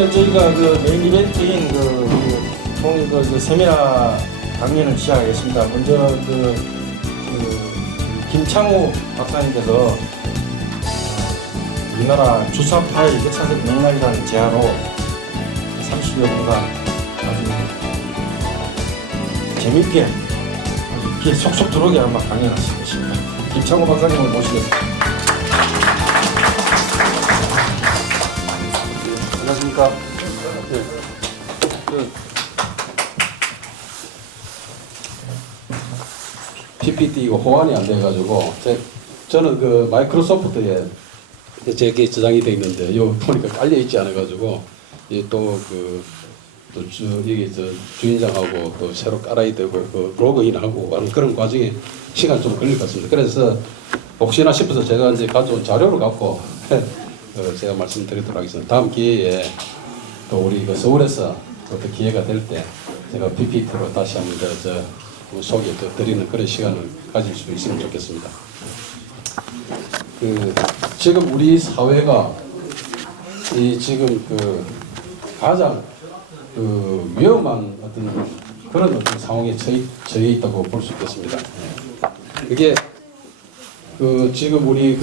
오늘 저희가 그 메인 이벤트인 그 세미나 강연을 시작하겠습니다. 먼저 김창우 박사님께서 우리나라 주사파의 역사적 맥락이라는 제안으로 30여 분간 아주 재밌게 귀에 속속 들어오게 아마 강연하실 것입니다. 김창우 박사님을 모시겠습니다. 안녕하십니까. PPT 이거 호환이 안 돼가지고 저는 그 마이크로소프트에 제게 저장이 돼 있는데 요 보니까 깔려 있지 않아가지고 여기 주인장하고 또 새로 깔아야 되고 그 로그인하고 하는 그런 과정에 시간 좀 걸릴 것 같습니다. 그래서 혹시나 싶어서 제가 이제 가져온 자료를 갖고 제가 말씀드리도록 하겠습니다. 다음 기회에 또 우리 서울에서 어떤 기회가 될 때 제가 PPT로 다시 한번 소개해 드리는 그런 시간을 가질 수 있으면 좋겠습니다. 지금 우리 사회가 지금 가장 위험한 그런 상황에 처해 있다고 볼 수 있겠습니다. 이게 지금 우리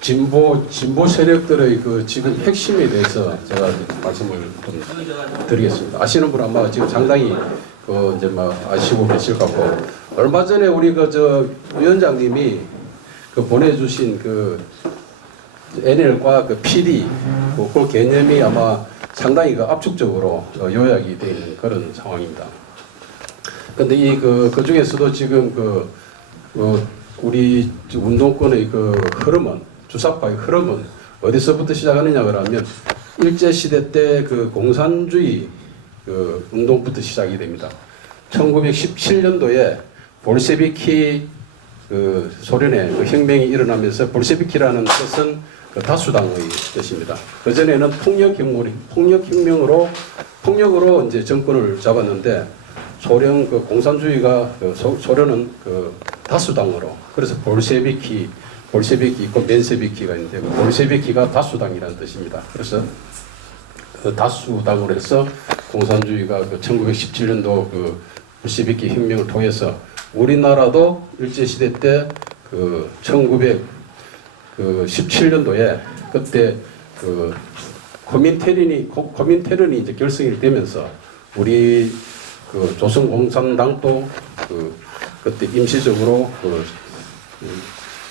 진보 세력들의 지금 핵심에 대해서 제가 말씀을 좀 드리겠습니다. 아시는 분 아마 지금 상당히 아시고 계실 것 같고, 얼마 전에 우리 위원장님이 보내주신 NL과 PD 그 개념이 아마 상당히 압축적으로 요약이 되어 있는 그런 상황입니다. 근데 그 중에서도 지금 우리 운동권의 흐름은, 주사파의 흐름은 어디서부터 시작하느냐 그러면 일제시대 때 공산주의 운동부터 시작이 됩니다. 1917년도에 볼셰비키 소련의 혁명이 일어나면서, 볼셰비키라는 뜻은 다수당의 뜻입니다. 그전에는 폭력으로 이제 정권을 잡았는데, 소련 공산주의가 소련은 다수당으로, 그래서 볼셰비키 있고 멘세비키가 있는데, 볼셰비키가 다수당이라는 뜻입니다. 그래서 다수당으로 해서 공산주의가 1917년도 볼셰비키 혁명을 통해서 우리나라도 일제시대 때 1917년도에 그때 코민테른이 이제 결성이 되면서 우리 조선공산당도 그때 임시적으로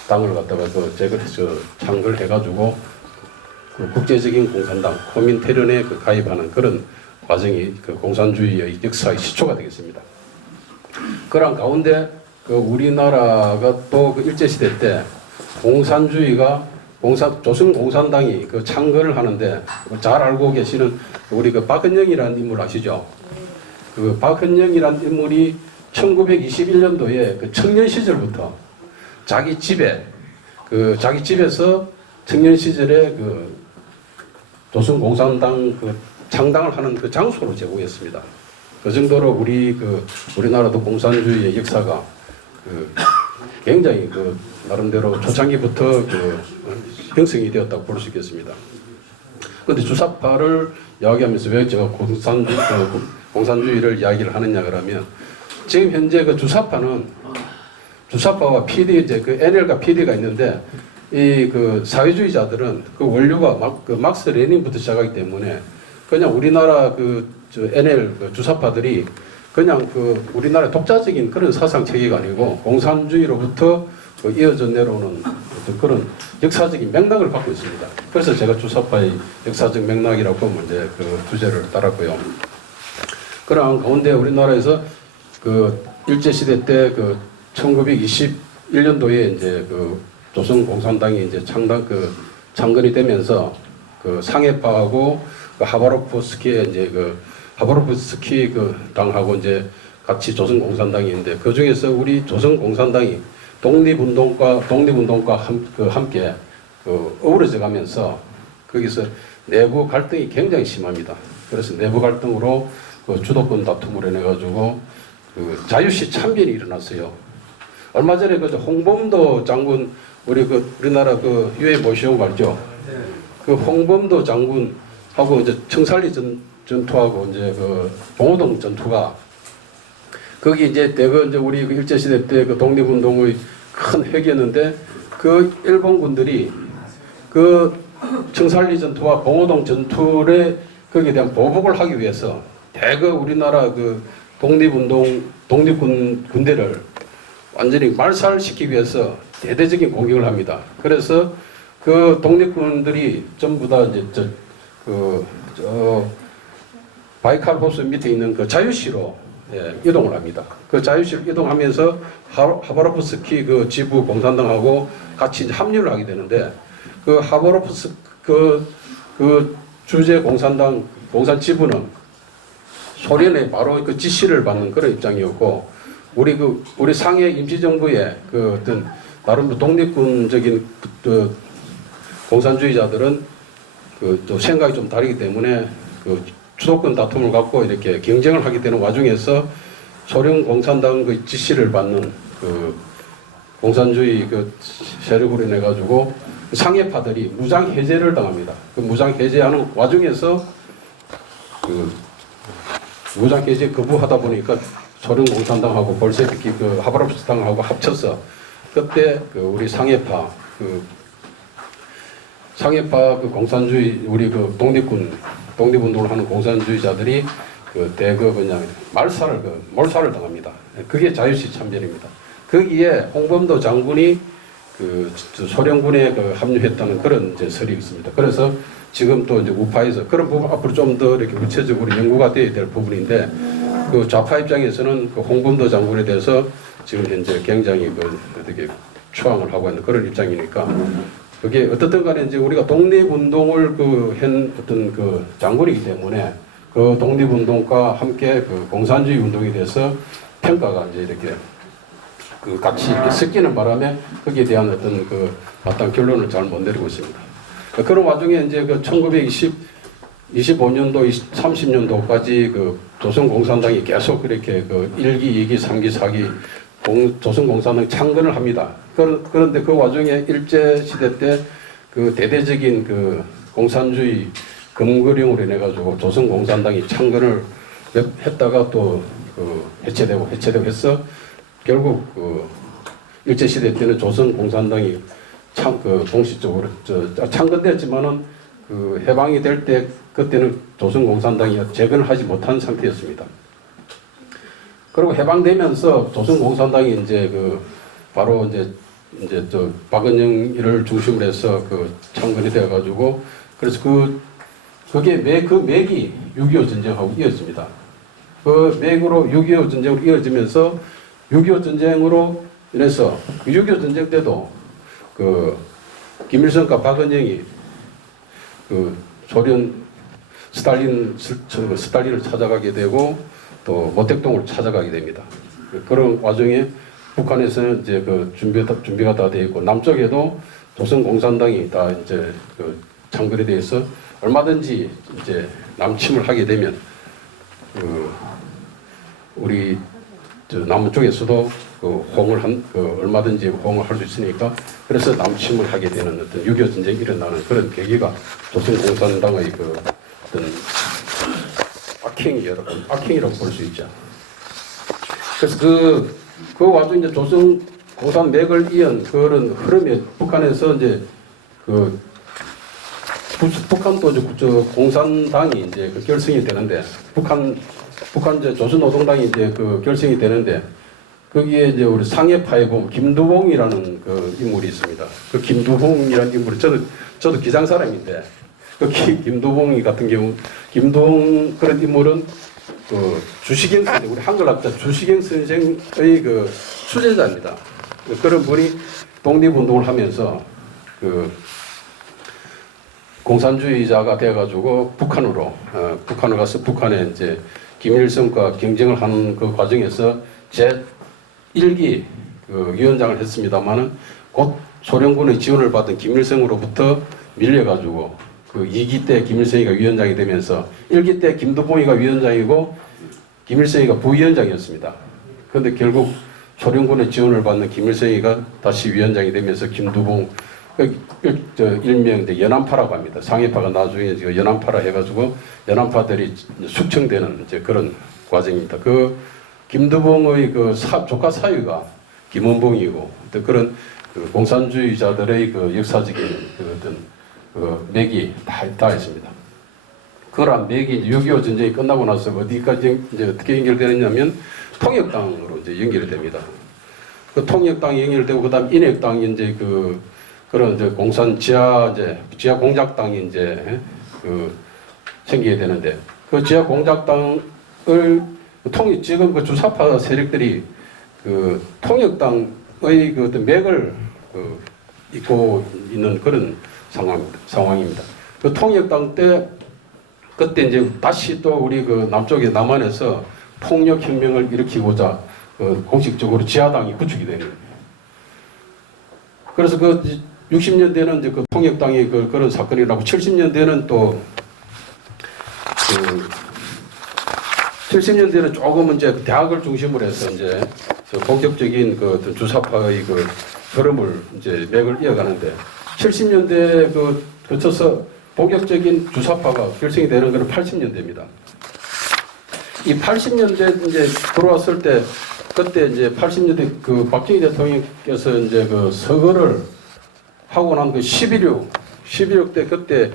당을 갖다가 창걸 해가지고 국제적인 공산당 코민테른에 가입하는 그런 과정이 공산주의의 역사의 시초가 되겠습니다. 그런 가운데 우리나라가 또 일제시대 때 공산주의가 조선공산당이 창건을 하는데, 잘 알고 계시는 우리 박헌영이라는 인물 아시죠? 박헌영이라는 인물이 1921년도에 청년 시절부터 자기 집에서 청년 시절에 조선공산당 창당을 하는 장소로 제공했습니다. 그 정도로 우리나라도 공산주의의 역사가 굉장히 나름대로 초창기부터 형성이 되었다고 볼 수 있겠습니다. 그런데 주사파를 이야기하면서 왜 제가 공산주의를 이야기를 하느냐 그러면, 지금 현재 주사파와 PD, 이제 NL과 PD가 있는데, 사회주의자들은 원료가 막스 레닌부터 시작하기 때문에 그냥 우리나라 NL 주사파들이 그냥 우리나라의 독자적인 그런 사상 체계가 아니고 공산주의로부터 이어져 내려오는 그런 역사적인 맥락을 갖고 있습니다. 그래서 제가 주사파의 역사적 맥락이라고 이제 주제를 따랐고요. 그런 가운데 우리나라에서 일제시대 때 1921년도에 이제 조선공산당이 이제 창건이 되면서 상해파하고 하바롭스키의 이제 하바롭스키 당하고 이제 같이 조선공산당이 있는데, 그 중에서 우리 조선공산당이 독립운동과 함께 어우러져 가면서 거기서 내부 갈등이 굉장히 심합니다. 그래서 내부 갈등으로 주도권 다툼을 해내가지고 자유시 참변이 일어났어요. 얼마 전에 홍범도 장군, 우리나라 유해 모시온 알죠? 그 홍범도 장군하고 이제 청살리 전투하고 이제 그 봉오동 전투가 거기 이제 대거 이제 우리 그 일제시대 때 그 독립운동의 큰 핵이었는데 그 일본군들이 그 청살리 전투와 봉오동 전투에 거기에 대한 보복을 하기 위해서 대거 우리나라 그 독립군 군대를 완전히 말살시키기 위해서 대대적인 공격을 합니다. 그래서 그 독립군들이 전부 다 이제 저 바이칼 호수 밑에 있는 그 자유시로 이동을 합니다. 그 자유시로 이동하면서 하바롭스키 그 지부 공산당하고 같이 이제 합류를 하게 되는데 그 하바롭스키 그 주재 공산당 공산 지부는 소련의 바로 그 지시를 받는 그런 입장이었고 우리 상해 임시정부의 그 어떤 나름 독립군적인 그 공산주의자들은 그 또 생각이 좀 다르기 때문에 그 주도권 다툼을 갖고 이렇게 경쟁을 하게 되는 와중에서 소련 공산당 그 지시를 받는 그 공산주의 그 세력으로 인해 가지고 상해파들이 무장 해제를 당합니다. 그 무장 해제하는 와중에서 그 무장 해제 거부하다 보니까 소련 공산당하고 볼셰비키 그 하바롭스당하고 합쳐서 그때 그 우리 상해파 그 공산주의 우리 그 독립운동을 하는 공산주의자들이 그 대거 그냥 몰살을 당합니다. 그게 자유시 참전입니다. 거기에 홍범도 장군이 그 소련군에 그 합류했다는 그런 이제 설이 있습니다. 그래서 지금 또 이제 우파에서 그런 부분 앞으로 좀 더 이렇게 구체적으로 연구가 되어야 될 부분인데 그 좌파 입장에서는 그 홍범도 장군에 대해서 지금 현재 굉장히 그 어떻게 추앙을 하고 있는 그런 입장이니까 그게 어떻든 간에 이제 우리가 독립운동을 한 어떤 그 장군이기 때문에 그 독립운동과 함께 그 공산주의 운동에 대해서 평가가 이제 이렇게 그 같이 이렇게 섞이는 바람에 거기에 대한 어떤 그 마땅한 결론을 잘 못 내리고 있습니다. 그런 와중에 이제 그 1925년도, 30년도까지 그 조선공산당이 계속 그렇게 그 1기, 2기, 3기, 4기 조선공산당 창건을 합니다. 그런데 그 와중에 일제시대 때 그 대대적인 그 공산주의 금거령으로 인해 가지고 조선공산당이 창건을 했다가 또 그 해체되고 해서 결국 그 일제시대 때는 조선공산당이 공식적으로 창건됐지만은 그 해방이 될 때 그때는 조선공산당이 재건을 하지 못한 상태였습니다. 그리고 해방되면서 조선공산당이 이제 그 바로 이제 저 박은영을 중심으로 해서 그 창건이 되어가지고 그래서 그게 맥이 6.25 전쟁하고 이어집니다. 그 맥으로 6.25 전쟁으로 이어지면서 6.25 전쟁으로 인해서 6.25 전쟁 때도 그 김일성과 박은영이 그 소련 스탈린을 찾아가게 되고 또 모택동을 찾아가게 됩니다. 그런 와중에 북한에서는 이제 그 준비가 다 되어 있고 남쪽에도 조선공산당이 다 이제 그 창건에 대해서 얼마든지 이제 남침을 하게 되면 그 우리 저 남쪽에서도 그 얼마든지 호응을 할 수 있으니까 그래서 남침을 하게 되는 어떤 6.25 전쟁이 일어나는 그런 계기가 조선공산당의 그 어떤 악행이라고 볼 수 있죠. 그래서 그 와중에 이제 조선 공산 맥을 이은 그런 흐름에 북한에서 이제 북한도 이제 공산당이 이제 그 결성이 되는데 북한 이제 조선노동당이 이제 그 결성이 되는데 거기에 이제 우리 상해파에 보면 김두봉이라는 그 인물이 있습니다. 그 김두봉이라는 인물이 저도 기장 사람인데 그 김두봉이 같은 경우 김두봉 그런 인물은 그 주시경 선생 우리 한글학자 주시경 선생의 그 수제자입니다. 그런 분이 독립운동을 하면서 그 공산주의자가 되어가지고 북한으로 가서 북한에 이제 김일성과 경쟁을 하는 그 과정에서 제1기 그 위원장을 했습니다만은 곧 소련군의 지원을 받은 김일성으로부터 밀려가지고 그 2기 때 김일성이가 위원장이 되면서 1기 때 김두봉이가 위원장이고 김일성이가 부위원장이었습니다. 그런데 결국 소련군의 지원을 받는 김일성이가 다시 위원장이 되면서 김두봉 일명 이제 연안파라고 합니다. 상해파가 나중에 지금 연안파라 해가지고 연안파들이 숙청되는 이제 그런 과정입니다. 그 김두봉의 그 조카 사위가 김원봉이고 또 그런 그 공산주의자들의 그 역사적인 그 어떤 그 맥이 다 있습니다. 그러한 맥이 6.25 전쟁이 끝나고 나서 어디까지 이제 어떻게 연결되느냐면 통역당으로 이제 연결이 됩니다. 그 통역당이 연결되고 그다음 인혁당이 이제 그런 이제 공산 지하 공작당이 이제 그 생기게 되는데 그 지하 공작당을 지금 그 주사파 세력들이 그 통역당의 그 어떤 맥을 잇고 있는 그런 상황입니다. 그 통역당 때 그때 이제 다시 또 우리 그 남쪽의 남한에서 폭력혁명을 일으키고자 공식적으로 지하당이 구축이 되는 거예요. 그래서 그 60년대는 이제 그 통역당이 그런 사건이라고 70년대는 또 70년대는 조금은 이제 대학을 중심으로 해서 이제 본격적인 그 어떤 주사파의 그 흐름을 이제 맥을 이어가는데 70년대 거쳐서 본격적인 주사파가 결성이 되는 것은 80년대입니다. 이 80년대 이제 들어왔을 때 그때 이제 80년대 그 박정희 대통령께서 이제 그 서거를 하고 난 그 11.6 때 그때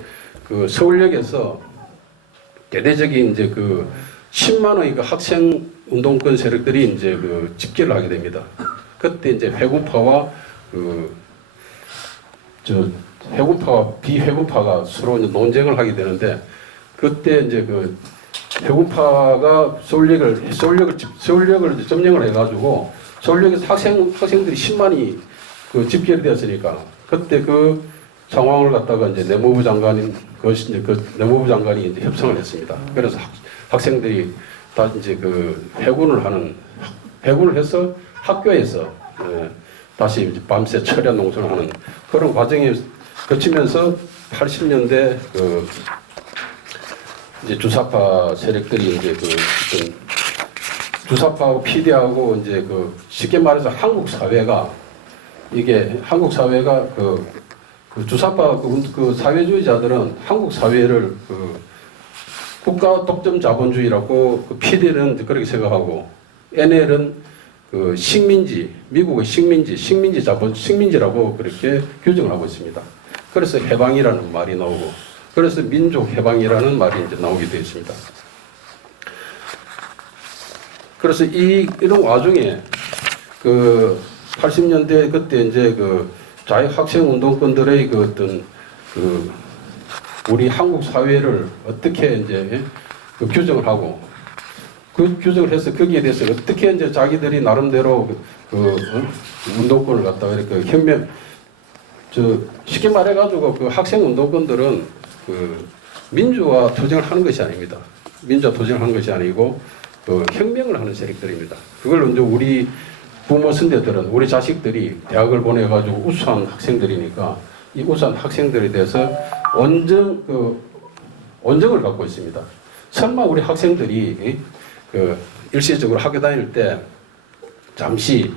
그 서울역에서 대대적인 이제 그 10만의 그 학생 운동권 세력들이 이제 그 집결을 하게 됩니다. 그때 이제 회군파와 해군파와 비해군파가 서로 이제 논쟁을 하게 되는데 그때 이제 그 해군파가 서울역을 점령을 해가지고 서울역에서 학생들이 10만이 그 집결이 되었으니까 그때 그 상황을 갖다가 이제 내무부 장관이 이제 협상을 했습니다. 그래서 학생들이 다 이제 그 해군을 해서 학교에서 다시 이제 밤새 철야 농성을 하는 그런 과정에 거치면서 80년대 이제 주사파 세력들이 이제 어떤 주사파하고 피대하고 이제 쉽게 말해서 한국 사회가 주사파 사회주의자들은 한국 사회를 국가 독점 자본주의라고 피대는 그렇게 생각하고 NL은 미국의 식민지라고 그렇게 규정을 하고 있습니다. 그래서 해방이라는 말이 나오고, 그래서 민족 해방이라는 말이 이제 나오게 되어 있습니다. 그래서 이런 와중에 80년대 그때 이제 자유학생 운동권들의 우리 한국 사회를 어떻게 이제 규정을 하고 규정을 해서 거기에 대해서 어떻게 이제 자기들이 나름대로 운동권을 갖다가 이렇게 쉽게 말해가지고 학생 운동권들은 민주화 투쟁을 하는 것이 아닙니다. 민주화 투쟁을 하는 것이 아니고 혁명을 하는 세력들입니다. 그걸 이제 우리 부모 선대들은 우리 자식들이 대학을 보내가지고 우수한 학생들이니까 이 우수한 학생들에 대해서 원정을 갖고 있습니다. 설마 우리 학생들이 일시적으로 학교 다닐 때 잠시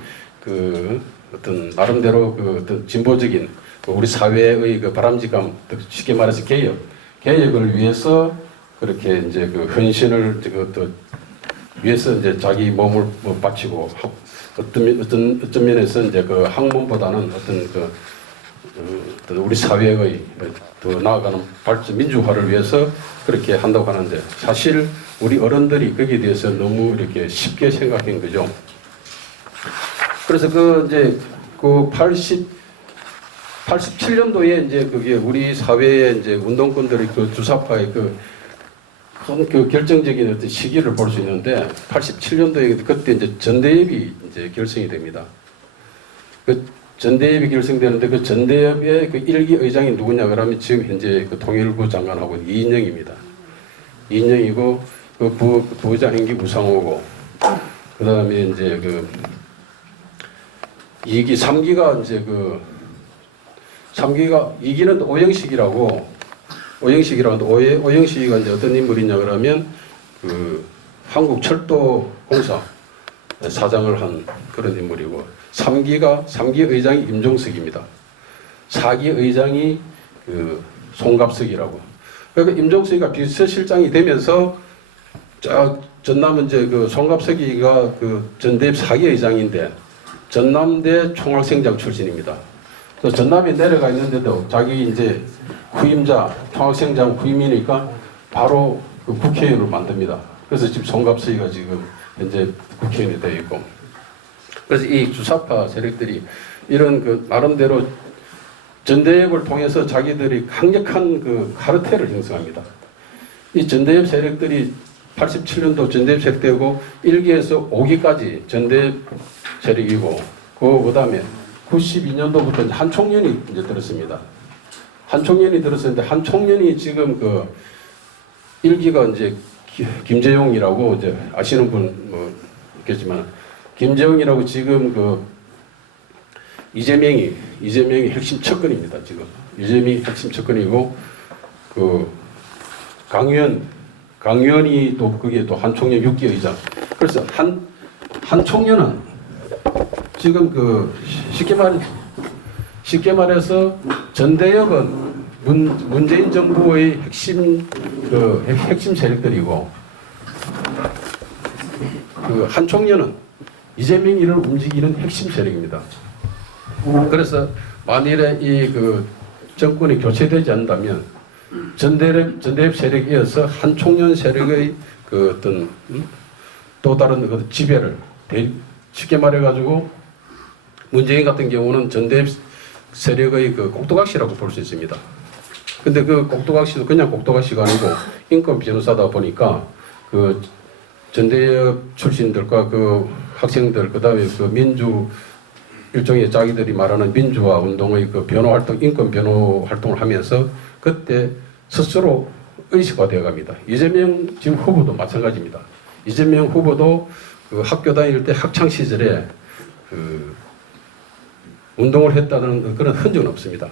어떤 나름대로 어떤 진보적인 우리 사회의 바람직함, 쉽게 말해서 개혁을 위해서 그렇게 이제 헌신을 위해서 이제 자기 몸을 바치고 어떤 면에서 이제 학문보다는 어떤 우리 사회의 더 나아가는 발전 민주화를 위해서 그렇게 한다고 하는데 사실 우리 어른들이 거기에 대해서 너무 이렇게 쉽게 생각한 거죠. 그래서 이제 87년도에 이제 그게 우리 사회의 이제 운동권들의 주사파의 큰 결정적인 어떤 시기를 볼 수 있는데 87년도에 그때 이제 전대협이 이제 결성이 됩니다. 전대협이 결성되는데 전대협의 일기 의장이 누구냐 그러면 지금 현재 통일부 장관하고 이인영입니다. 이인영이고 부의장이 우상호고 그다음에 이제 2기 3기가 이제 2기는 오영식이가 이제 어떤 인물이냐 그러면 한국철도공사 사장을 한 그런 인물이고 3기 의장이 임종석입니다. 4기 의장이 그 송갑석이라고. 그러니까 임종석이가 비서실장이 되면서 전남은 이제 그 송갑석이가 그 전대협 4기 의장인데 전남대 총학생장 출신입니다. 그래서 전남에 내려가 있는데도 자기 이제 후임자 총학생장 후임이니까 바로 그 국회의원을 만듭니다. 그래서 지금 송갑석이가 지금 현재 국회의원이 되어 있고. 그래서 이 주사파 세력들이 이런 그 나름대로 전대협을 통해서 자기들이 강력한 그 카르텔을 형성합니다. 이 전대협 세력들이 87년도 전대협 세력되고 1기에서 5기까지 전대협 세력이고 그 다음에 92년도부터 한총련이 이제 들었습니다. 한총련이 들었었는데 한총련이 지금 그 1기가 이제 김재용이라고 이제 아시는 분 뭐 있겠지만 김재용이라고 지금 그 이재명이 핵심 척근입니다. 지금 이재명이 핵심 척근이고 그 강유현이 또 그게 또 한총련 6기 의장. 그래서 한총련은 지금 그 쉽게 말해서 전대협은 문재인 정부의 핵심 세력들이고 그 한총련은 이재명이를 움직이는 핵심 세력입니다. 그래서 만일에 이 그 정권이 교체되지 않는다면 전대협 세력에 이어서 한총련 세력의 그 어떤 또 다른 그 지배를 쉽게 말해가지고 문재인 같은 경우는 전대협 세력의 그 꼭두각시라고 볼 수 있습니다. 근데 그 꼭두각시도 그냥 꼭두각시가 아니고 인권 변호사다 보니까 그 전대협 출신들과 그 학생들 그다음에 그 민주 일종의 자기들이 말하는 민주화 운동의 그 변호 활동, 인권 변호 활동을 하면서 그때 스스로 의식화되어 갑니다. 이재명 지금 후보도 마찬가지입니다. 이재명 후보도 그 학교 다닐 때 학창 시절에 그 운동을 했다는 그런 흔적은 없습니다.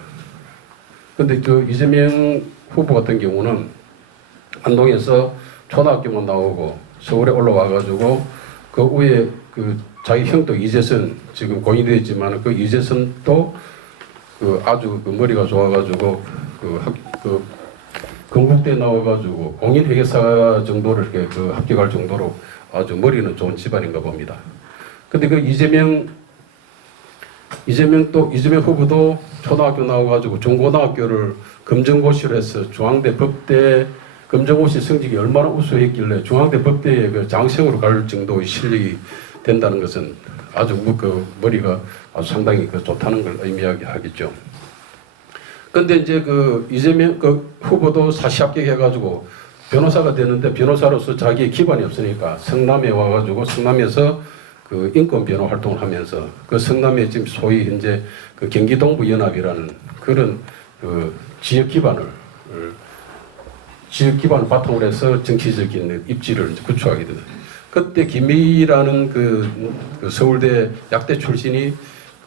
근데 그 이재명 후보 같은 경우는 안동에서 초등학교만 나오고 서울에 올라와가지고 그 위에 그 자기 형도 이재선 지금 고인이 됐지만 그 이재선도 그 아주 그 머리가 좋아가지고 그 건국대 나와가지고 공인회계사 정도를 이렇게 그 합격할 정도로 아주 머리는 좋은 집안인가 봅니다. 근데 그 이재명 후보도 초등학교 나와가지고 중고등학교를 검정고시로 해서 중앙대 법대 검정고시 성적이 얼마나 우수했길래 중앙대 법대에 그 장생으로 갈 정도의 실력이 된다는 것은 아주 그 머리가 아주 상당히 그 좋다는 걸 의미하겠죠. 근데 이제 그 이재명 그 후보도 사시 합격해가지고 변호사가 되는데 변호사로서 자기의 기반이 없으니까 성남에 와가지고 성남에서 그 인권 변호 활동을 하면서 그 성남에 지금 소위 현재 그 경기동부연합이라는 그런 그 지역 기반을 바탕으로 해서 정치적인 입지를 구축하게 됩니다. 그때 김미희라는 그 서울대 약대 출신이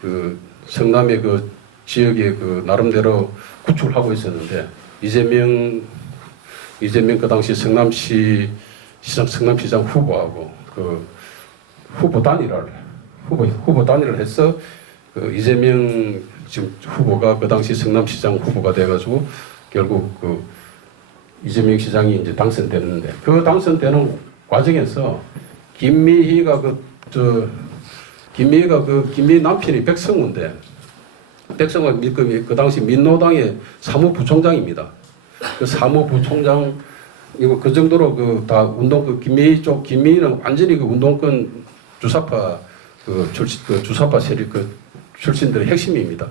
그 성남의 그 지역에 그 나름대로 구축을 하고 있었는데 이재명 그 당시 성남시장 후보하고 그 후보 단일을 해서 그 이재명 지금 후보가 그 당시 성남시장 후보가 돼가지고 결국 그 이재명 시장이 이제 당선되는데 그 당선되는 과정에서 김미희 남편이 백성우인데 백성우가 그 당시 민노당의 사무부총장입니다. 그 사무부총장 이거 그 정도로 그 다 운동 그 김미희는 완전히 그 운동권 주사파 주사파 세력 그 출신들의 핵심입니다.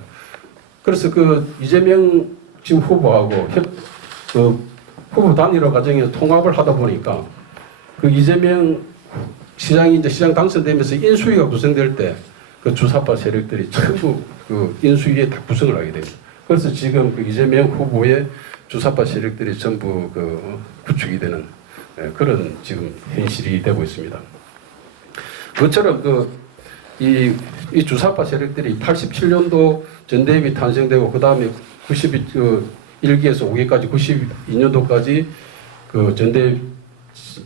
그래서 그 이재명 지금 후보하고 그 후보 단일화 과정에서 통합을 하다 보니까 그 이재명 시장이 이제 시장 당선되면서 인수위가 구성될 때 그 주사파 세력들이 전부 그 인수위에 다 구성을 하게 됩니다. 그래서 지금 그 이재명 후보의 주사파 세력들이 전부 그 구축이 되는 그런 지금 현실이 되고 있습니다. 그처럼 이 주사파 세력들이 87년도 전대협이 탄생되고 그 다음에 1기에서 5기까지 92년도까지 그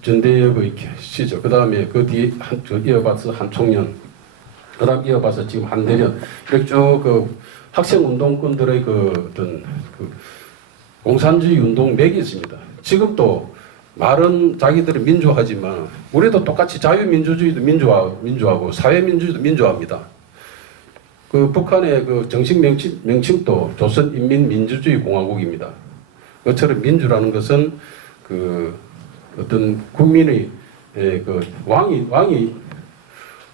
전대협의 시절, 그 다음에 그 뒤에 이어봐서 한총련, 그 다음 이어봐서 지금 한대련, 이렇게 쭉 그 학생 운동권들의 그 어떤 그 공산주의 운동 맥이 있습니다. 지금도 말은 자기들이 민주화지만 우리도 똑같이 자유민주주의도 민주화고 사회민주주의도 민주화입니다. 그 북한의 그 정식 명칭도 조선인민민주주의 공화국입니다. 그처럼 민주라는 것은 그 어떤 국민의 그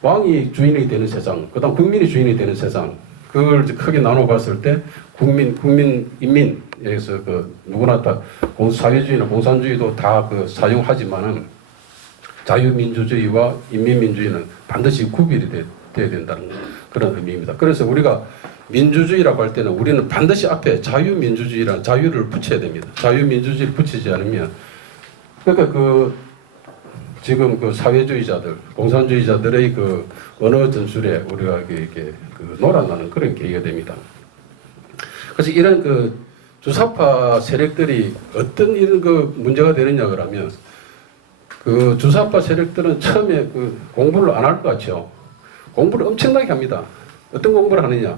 왕이 주인이 되는 세상, 그다음 국민이 주인이 되는 세상, 그걸 크게 나눠봤을 때 인민에서 그 누구나 다 사회주의나 공산주의도 다 그 사용하지만은 자유민주주의와 인민민주주의는 반드시 구별이 돼야 된다는 그런 의미입니다. 그래서 우리가 민주주의라고 할 때는 우리는 반드시 앞에 자유민주주의라는 자유를 붙여야 됩니다. 자유민주주의를 붙이지 않으면 그러니까 그 지금 그 사회주의자들, 공산주의자들의 그 언어 전술에 우리가 이렇게 그 놀아나는 그런 계기가 됩니다. 그래서 이런 그 주사파 세력들이 어떤 이런 그 문제가 되느냐 그러면 그 주사파 세력들은 처음에 그 공부를 안 할 것 같죠. 공부를 엄청나게 합니다. 어떤 공부를 하느냐?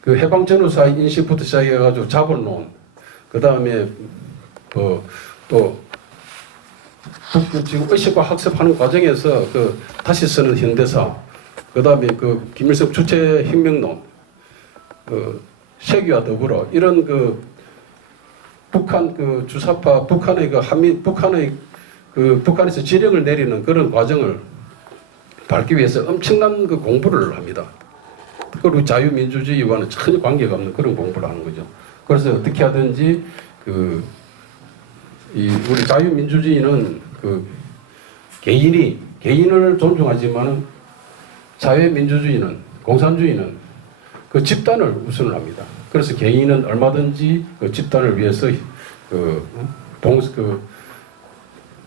그 해방 전후사의 인식부터 시작해가지고 자본론, 그 다음에 또 지금 의식과 학습하는 과정에서 그 다시 쓰는 현대사, 그 다음에 그 김일성 주체 혁명론, 그 세계와 더불어 이런 그 북한 그 주사파 북한의 그 북한에서 지령을 내리는 그런 과정을 밟기 위해서 엄청난 그 공부를 합니다. 그리고 자유민주주의와는 전혀 관계가 없는 그런 공부를 하는 거죠. 그래서 어떻게 하든지 우리 자유민주주의는 그 개인을 존중하지만은 사회민주주의는 공산주의는 그 집단을 우선을 합니다. 그래서 개인은 얼마든지 그 집단을 위해서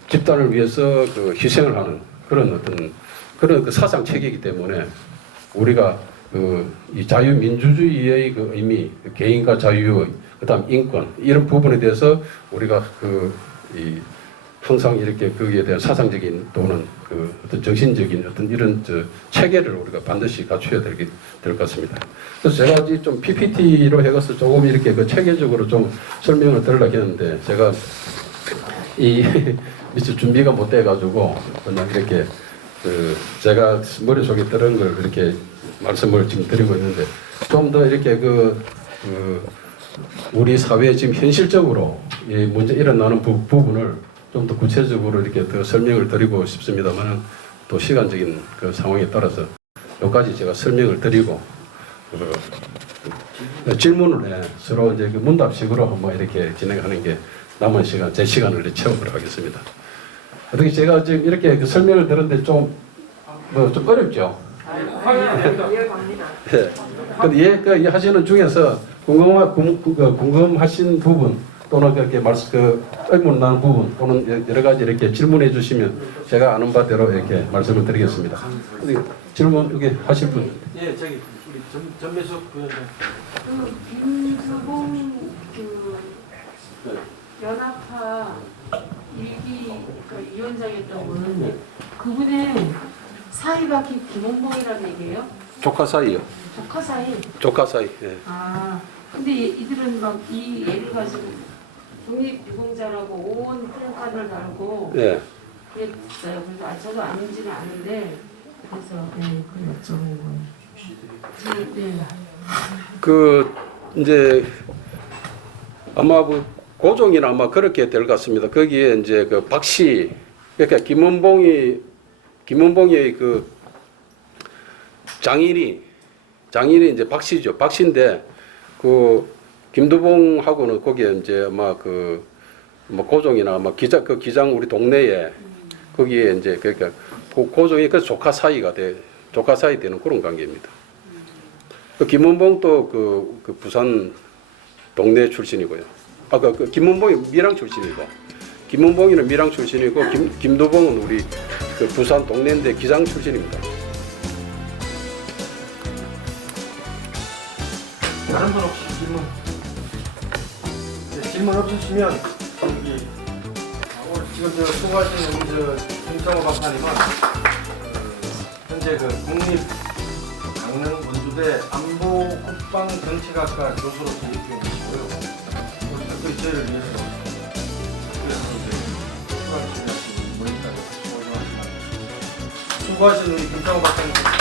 집단을 위해서 그 희생을 하는 그런 그 사상 체계이기 때문에 우리가 이 자유민주주의의 그 의미, 개인과 자유의 그다음 인권 이런 부분에 대해서 우리가 항상 이렇게 거기에 대한 사상적인 또는 그 어떤 정신적인 어떤 이런 체계를 우리가 반드시 갖춰야 될 것 같습니다. 그래서 제가 좀 PPT로 해서 조금 이렇게 그 체계적으로 좀 설명을 드리려고 했는데 제가 미처 준비가 못 돼가지고 그냥 이렇게 제가 머릿속에 들은 걸 이렇게 말씀을 지금 드리고 있는데 좀 더 이렇게 우리 사회에 지금 현실적으로 이 문제 일어나는 부분을 좀 더 구체적으로 이렇게 더 설명을 드리고 싶습니다만 또 시간적인 그 상황에 따라서 여기까지 제가 설명을 드리고 질문을 서로 이제 그 문답식으로 한번 이렇게 진행하는 게 남은 시간 제 시간을 채우도록 하겠습니다. 어떻게 제가 지금 이렇게 그 설명을 들었는데 좀 어렵죠? 네. 근데 이해하시는 중에서 궁금하신 부분 또는 그렇게 의문 나는 부분 또는 여러 가지 이렇게 질문해 주시면 제가 아는 바대로 이렇게 말씀을 드리겠습니다. 질문 여기 하실 분? 예, 저기 우리 전매석 부위원장. 김수봉 연합파 일기 위원장이었던 분은 그분의 사이가 김홍봉이라는 얘기예요? 조카 사이요. 조카 사이? 조카 사이. 예. 아, 근데 이들은 막 이 예를 가지고 독립유공자라고 온 플랜카드를 달고 예. 그랬어요. 그래서 저도 아는지는 아는데 그래서 그 여쭤본 거예요. 그 이제 아마 고종이나 아마 그렇게 될 것 같습니다. 거기에 이제 그 박씨 그러니까 김원봉의 그 장인이 이제 박씨죠. 박씨인데 그 김두봉하고는 거기에 이제 아마 고종이나 아마 기장 우리 동네에 거기에 이제 그러니까 고종이 그 조카 사이 되는 그런 관계입니다. 그 김원봉도 그 부산 동네 출신이고요. 김원봉이 밀양 출신이고, 김원봉이는 밀양 출신이고, 김두봉은 우리 그 부산 동네인데 기장 출신입니다. 다른 분 혹시 질문? 네, 질문 없으시면 여기 오늘 지금 수고하시는 김정호 박사님은 현재 그 국립 강릉 원주 부대 안보 국방 정책학과 교수로 재직 중이시고요. 특별히 저희를 위해서 학교에서 이제 휴가 준비하시는 모임까지 수고하신 우리 김창호 박사님.